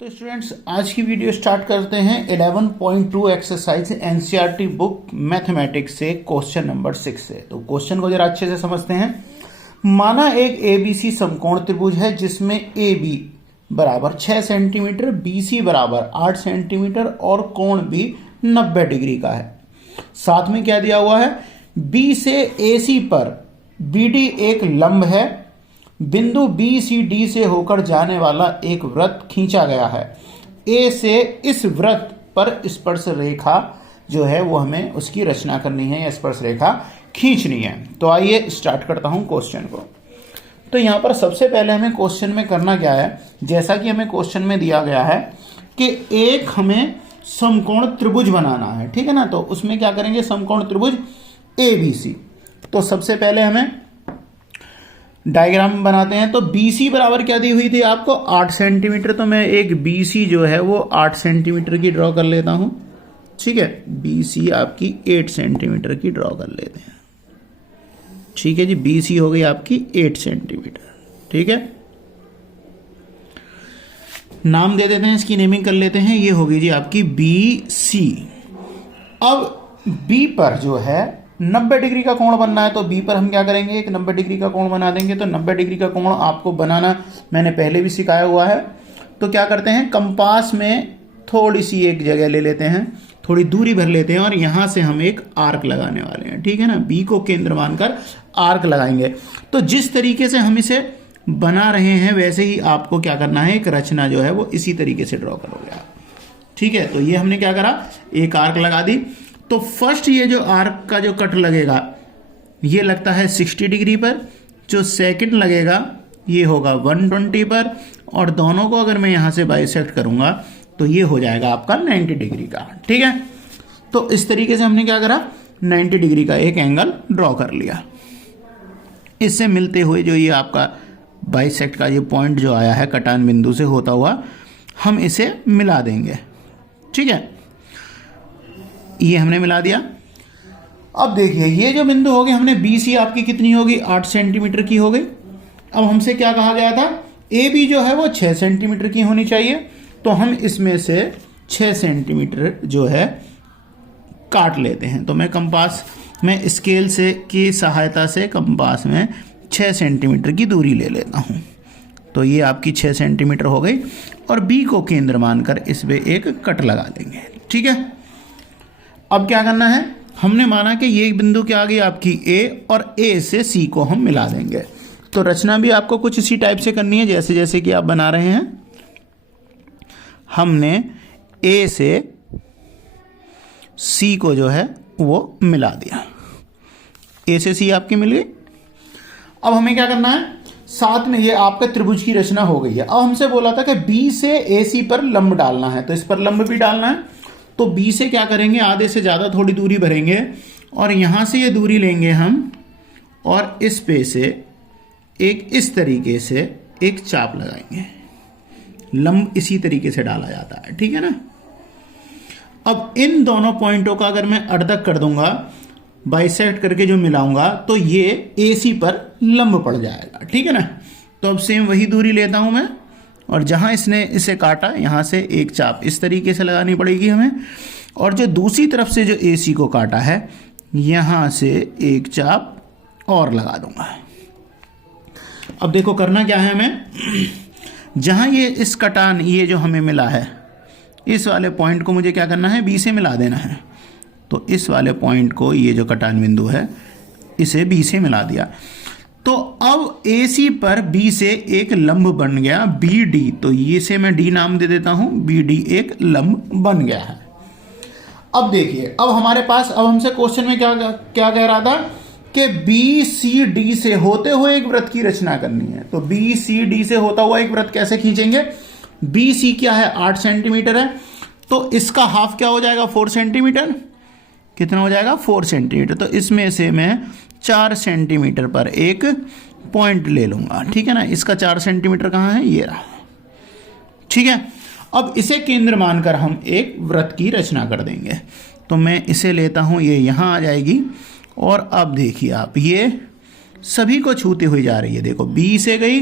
तो स्टूडेंट्स आज की वीडियो स्टार्ट करते हैं 11.2 एक्सरसाइज एनसीईआरटी बुक मैथमेटिक्स से क्वेश्चन नंबर 6 से। तो क्वेश्चन को जरा अच्छे से समझते हैं। माना एक एबीसी समकोण त्रिभुज है जिसमें ए बी बराबर 6 सेंटीमीटर, बीसी बराबर 8 सेंटीमीटर और कोण भी 90 डिग्री का है। साथ में क्या दिया हुआ है, बी से एसी पर बीडी एक लंब है, बिंदु बी सी डी से होकर जाने वाला एक वृत्त खींचा गया है। ए से इस वृत्त पर स्पर्श रेखा जो है वो हमें उसकी रचना करनी है या स्पर्श रेखा खींचनी है। तो आइए स्टार्ट करता हूं क्वेश्चन को। तो यहां पर सबसे पहले हमें क्वेश्चन में करना क्या है, जैसा कि हमें क्वेश्चन में दिया गया है कि एक हमें समकोण त्रिभुज बनाना है, ठीक है ना। तो उसमें क्या करेंगे, समकोण त्रिभुज एबीसी। तो सबसे पहले हमें डायग्राम बनाते हैं। तो BC बराबर क्या दी हुई थी आपको, 8 सेंटीमीटर। तो मैं एक BC जो है वो 8 सेंटीमीटर की ड्रॉ कर लेता हूं, ठीक है। BC आपकी 8 सेंटीमीटर की ड्रॉ कर लेते हैं, ठीक है जी। BC हो गई आपकी 8 सेंटीमीटर, ठीक है। नाम दे देते हैं, इसकी नेमिंग कर लेते हैं। ये होगी जी आपकी BC। अब B पर जो है 90 डिग्री का कोण बनना है, तो बी पर हम क्या करेंगे, एक 90 डिग्री का कोण बना देंगे। तो 90 डिग्री का कोण आपको बनाना मैंने पहले भी सिखाया हुआ है। तो क्या करते हैं, कंपास में थोड़ी सी एक जगह ले लेते हैं, थोड़ी दूरी भर लेते हैं और यहां से हम एक आर्क लगाने वाले हैं, ठीक है ना। बी को केंद्र मानकर आर्क लगाएंगे। तो जिस तरीके से हम इसे बना रहे हैं वैसे ही आपको क्या करना है, एक रचना जो है वो इसी तरीके से ड्रॉ करोगे आप, ठीक है। तो ये हमने क्या करा, एक आर्क लगा दी। तो फर्स्ट ये जो आर्क का जो कट लगेगा ये लगता है 60 डिग्री पर, जो सेकंड लगेगा ये होगा 120 पर, और दोनों को अगर मैं यहां से बाइसेक्ट करूंगा तो ये हो जाएगा आपका 90 डिग्री का, ठीक है। तो इस तरीके से हमने क्या करा, 90 डिग्री का एक एंगल ड्रॉ कर लिया। इससे मिलते हुए जो ये आपका बाइसेक्ट का ये पॉइंट जो आया है कटान बिंदु से होता हुआ, हम इसे मिला देंगे, ठीक है। ये हमने मिला दिया। अब देखिए ये जो बिंदु हो गई, हमने BC आपकी कितनी होगी, 8 सेंटीमीटर की हो गई। अब हमसे क्या कहा गया था, AB जो है वो 6 सेंटीमीटर की होनी चाहिए। तो हम इसमें से 6 सेंटीमीटर जो है काट लेते हैं। तो मैं कंपास में स्केल से की सहायता से कंपास में 6 सेंटीमीटर की दूरी ले लेता हूं। तो ये आपकी 6 सेंटीमीटर हो गई और B को केंद्र मानकर इस पे एक कट लगा देंगे, ठीक है। अब क्या करना है, हमने माना कि ये बिंदु क्या आ गई आपकी A, और A से C को हम मिला देंगे। तो रचना भी आपको कुछ इसी टाइप से करनी है जैसे जैसे कि आप बना रहे हैं। हमने A से C को जो है वो मिला दिया, A से C आपकी मिल गई। अब हमें क्या करना है, साथ में ये आपका त्रिभुज की रचना हो गई है। अब हमसे बोला था कि B से AC पर लंब डालना है, तो इस पर लंब भी डालना है। तो B से क्या करेंगे, आधे से ज़्यादा थोड़ी दूरी भरेंगे और यहाँ से ये दूरी लेंगे हम और इस पे से एक इस तरीके से एक चाप लगाएंगे। लंब इसी तरीके से डाला जाता है, ठीक है ना। अब इन दोनों पॉइंटों का अगर मैं अर्धक कर दूंगा, बाइसेक्ट करके जो मिलाऊंगा, तो ये AC पर लंब पड़ जाएगा, ठीक है ना। तो अब सेम वही दूरी लेता हूं मैं और जहां इसने इसे काटा यहां से एक चाप इस तरीके से लगानी पड़ेगी हमें, और जो दूसरी तरफ से जो AC को काटा है यहां से एक चाप और लगा दूंगा। अब देखो करना क्या है हमें, जहां ये इस कटान ये जो हमें मिला है इस वाले पॉइंट को मुझे क्या करना है, B से मिला देना है। तो इस वाले पॉइंट को, ये जो कटान बिंदु है इसे B से मिला दिया। तो अब AC पर B से एक लंब बन गया BD। तो ये से मैं D नाम दे देता हूं, BD एक लंब बन गया है। अब देखिए, अब हमारे पास, अब हमसे क्वेश्चन में क्या क्या कह रहा था कि BCD से होते हुए एक वृत्त की रचना करनी है। तो BCD से होता हुआ एक वृत्त कैसे खींचेंगे, BC क्या है 8 सेंटीमीटर है, तो इसका हाफ क्या हो जाएगा 4 सेंटीमीटर। कितना हो जाएगा 4 सेंटीमीटर। तो इसमें से मैं 4 सेंटीमीटर पर एक पॉइंट ले लूंगा, ठीक है ना। इसका 4 सेंटीमीटर कहाँ है, ये रहा, ठीक है। अब इसे केंद्र मानकर हम एक वृत्त की रचना कर देंगे। तो मैं इसे लेता हूं, ये यहां आ जाएगी और अब देखिए आप, ये सभी को छूते हुए जा रही है। देखो B से गई,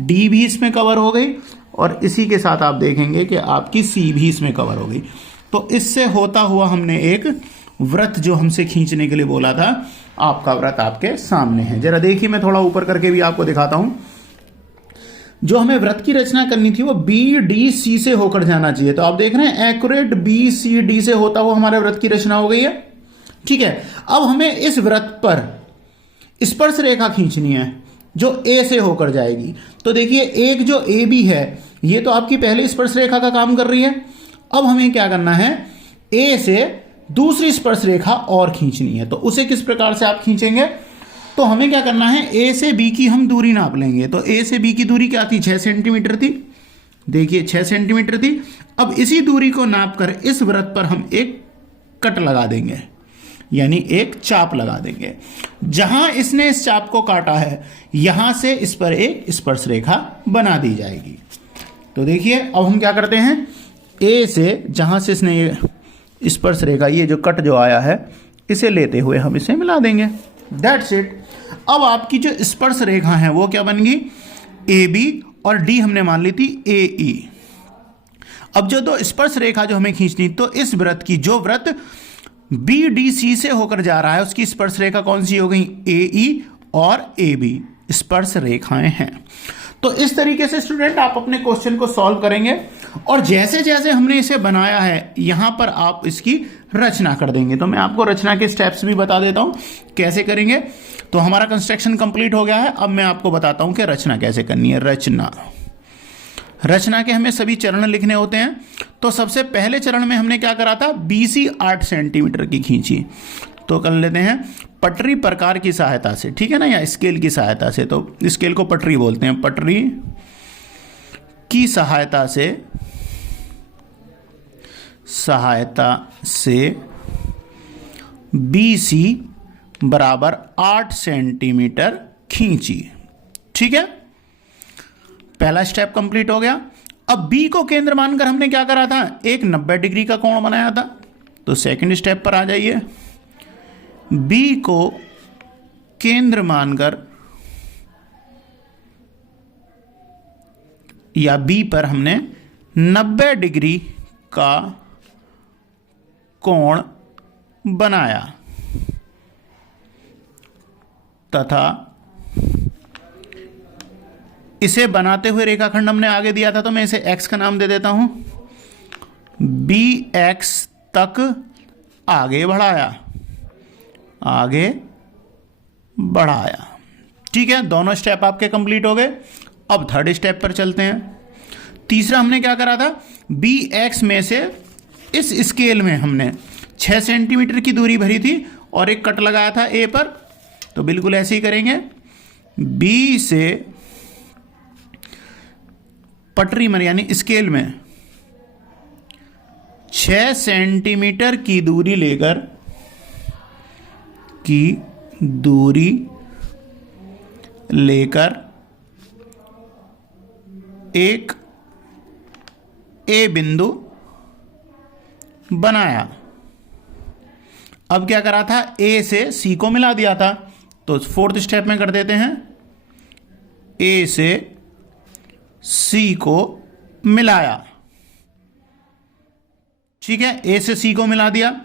D भी इसमें कवर हो गई और इसी के साथ आप देखेंगे कि आपकी सी भी इसमें कवर हो गई। तो इससे होता हुआ हमने एक वृत्त जो हमसे खींचने के लिए बोला था, आपका वृत्त आपके सामने है। जरा देखिए, मैं थोड़ा ऊपर करके भी आपको दिखाता हूं। जो हमें वृत्त की रचना करनी थी वो बी डी सी से होकर जाना चाहिए। तो आप देख रहे हैं एक्यूरेट बी सी डी से होता हुआ हमारे वृत्त की रचना हो गई है। ठीक है, अब हमें इस वृत्त पर स्पर्श रेखा खींचनी है जो ए से होकर जाएगी। तो देखिए, एक जो ए बी है ये तो आपकी पहले स्पर्श रेखा का काम कर रही है। अब हमें क्या करना है, ए से दूसरी स्पर्श रेखा और खींचनी है। तो उसे किस प्रकार से आप खींचेंगे, तो हमें क्या करना है, ए से बी की हम दूरी नाप लेंगे। तो ए से बी की दूरी क्या थी, 6 सेंटीमीटर थी। देखिए 6 सेंटीमीटर थी। अब इसी दूरी को नाप कर इस वृत्त पर हम एक कट लगा देंगे, यानी एक चाप लगा देंगे। जहां इसने इस चाप को काटा है यहां से इस पर एक स्पर्श रेखा बना दी जाएगी। तो देखिए, अब हम क्या करते हैं, ए से जहां से इसने ये स्पर्श रेखा, ये जो कट जो आया है, इसे लेते हुए हम इसे मिला देंगे। That's it. अब आपकी जो स्पर्श रेखा है वो क्या बन गई, ए बी, और डी हमने मान ली थी ए ई। अब जो दो स्पर्श रेखा जो हमें खींचनी, तो इस वृत्त की, जो वृत्त बी डी सी से होकर जा रहा है, उसकी स्पर्श रेखा कौन सी हो गई, ए ई और ए बी स्पर्श रेखाएं हैं। तो इस तरीके से स्टूडेंट आप अपने क्वेश्चन को सॉल्व करेंगे, और जैसे जैसे हमने इसे बनाया है यहां पर आप इसकी रचना कर देंगे। तो मैं आपको रचना के स्टेप्स भी बता देता हूं कैसे करेंगे। तो हमारा कंस्ट्रक्शन कंप्लीट हो गया है। अब मैं आपको बताता हूं कि रचना कैसे करनी है। रचना के हमें सभी चरण लिखने होते हैं। तो सबसे पहले चरण में हमने क्या करा था, बीसी 8 सेंटीमीटर की खींची। तो कर लेते हैं पटरी प्रकार की सहायता से, ठीक है ना, या स्केल की सहायता से। तो स्केल को पटरी बोलते हैं। पटरी की सहायता से BC बराबर 8 सेंटीमीटर खींची। ठीक है, पहला स्टेप कंप्लीट हो गया। अब B को केंद्र मानकर हमने क्या करा था, एक 90 डिग्री का कोण बनाया था। तो सेकंड स्टेप पर आ जाइए। B को केंद्र मानकर, या B पर हमने 90 डिग्री का कोण बनाया तथा इसे बनाते हुए रेखाखंड हमने आगे दिया था, तो मैं इसे x का नाम दे देता हूं। BX तक आगे बढ़ाया। ठीक है, दोनों स्टेप आपके कंप्लीट हो गए। अब थर्ड स्टेप पर चलते हैं। तीसरा हमने क्या करा था, BX में से इस स्केल में हमने 6 सेंटीमीटर की दूरी भरी थी और एक कट लगाया था A पर। तो बिल्कुल ऐसे ही करेंगे। B से पटरी में, यानी स्केल में 6 सेंटीमीटर की दूरी लेकर एक A बिंदु बनाया। अब क्या करा था, A से C को मिला दिया था। तो फोर्थ स्टेप में कर देते हैं, A से C को मिलाया। ठीक है, A से C को मिला दिया।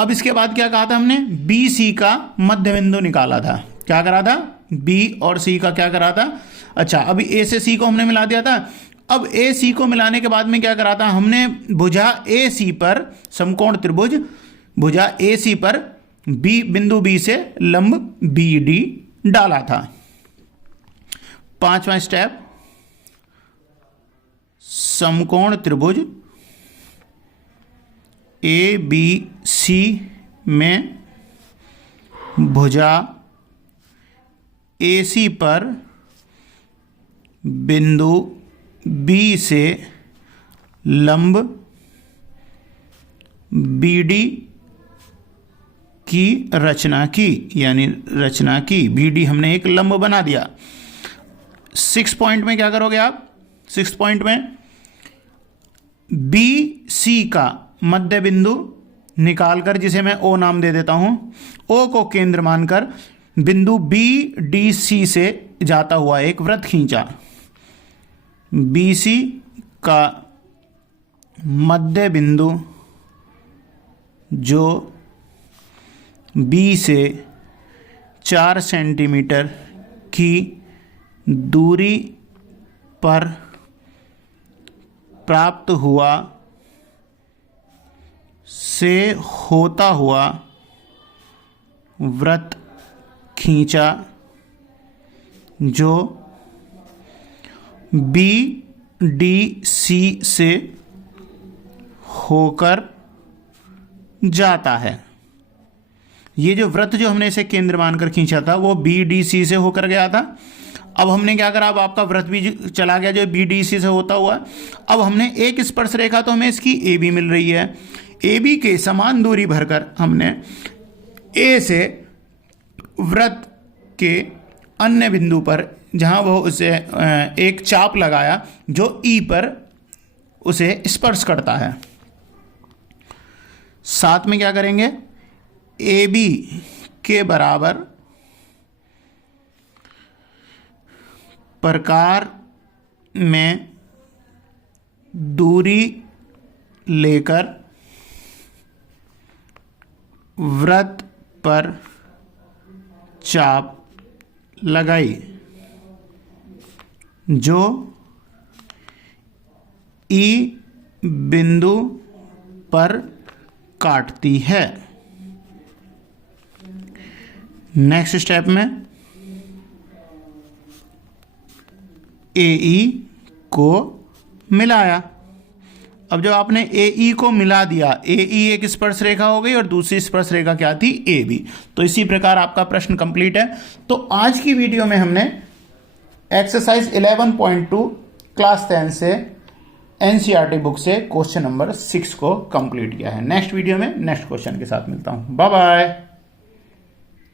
अब इसके बाद क्या कहा था हमने, BC का मध्य बिंदु निकाला था। क्या करा था, B और C का क्या करा था, अच्छा अभी A से C को हमने मिला दिया था। अब AC को मिलाने के बाद में क्या करा था हमने, भुजा AC पर, समकोण त्रिभुज भुजा AC पर बिंदु B से लंब BD डाला था। पांचवा स्टेप, समकोण त्रिभुज ABC में भुजा AC पर बिंदु B से लंब BD की रचना की, यानी रचना की। BD हमने एक लंब बना दिया। 6 पॉइंट में क्या करोगे आप, 6 पॉइंट में BC का मध्य बिंदु निकालकर, जिसे मैं O नाम दे देता हूं, O को केंद्र मानकर बिंदु BDC से जाता हुआ एक वृत्त खींचा। BC का मध्य बिंदु जो B से 4 सेंटीमीटर की दूरी पर प्राप्त हुआ से होता हुआ वृत्त खींचा जो BDC से होकर जाता है। ये जो वृत्त जो हमने इसे केंद्र मानकर खींचा था वो BDC से होकर गया था। अब हमने क्या करा, अब आपका वृत्त भी चला गया जो BDC से होता हुआ। अब हमने एक स्पर्श रेखा तो हमें इसकी AB मिल रही है। AB के समान दूरी भरकर हमने A से वृत्त के अन्य बिंदु पर जहां वो उसे एक चाप लगाया जो E पर उसे स्पर्श करता है। साथ में क्या करेंगे, AB के बराबर प्रकार में दूरी लेकर वृत्त पर चाप लगाई जो E बिंदु पर काटती है। नेक्स्ट स्टेप में AE को मिलाया। अब जब आपने AE को मिला दिया, AE एक स्पर्श रेखा हो गई और दूसरी स्पर्श रेखा क्या थी, AB। तो इसी प्रकार आपका प्रश्न कंप्लीट है। तो आज की वीडियो में हमने एक्सरसाइज 11.2 क्लास 10 से NCERT बुक से क्वेश्चन नंबर 6 को कंप्लीट किया है। नेक्स्ट वीडियो में नेक्स्ट क्वेश्चन के साथ मिलता हूं। Bye bye.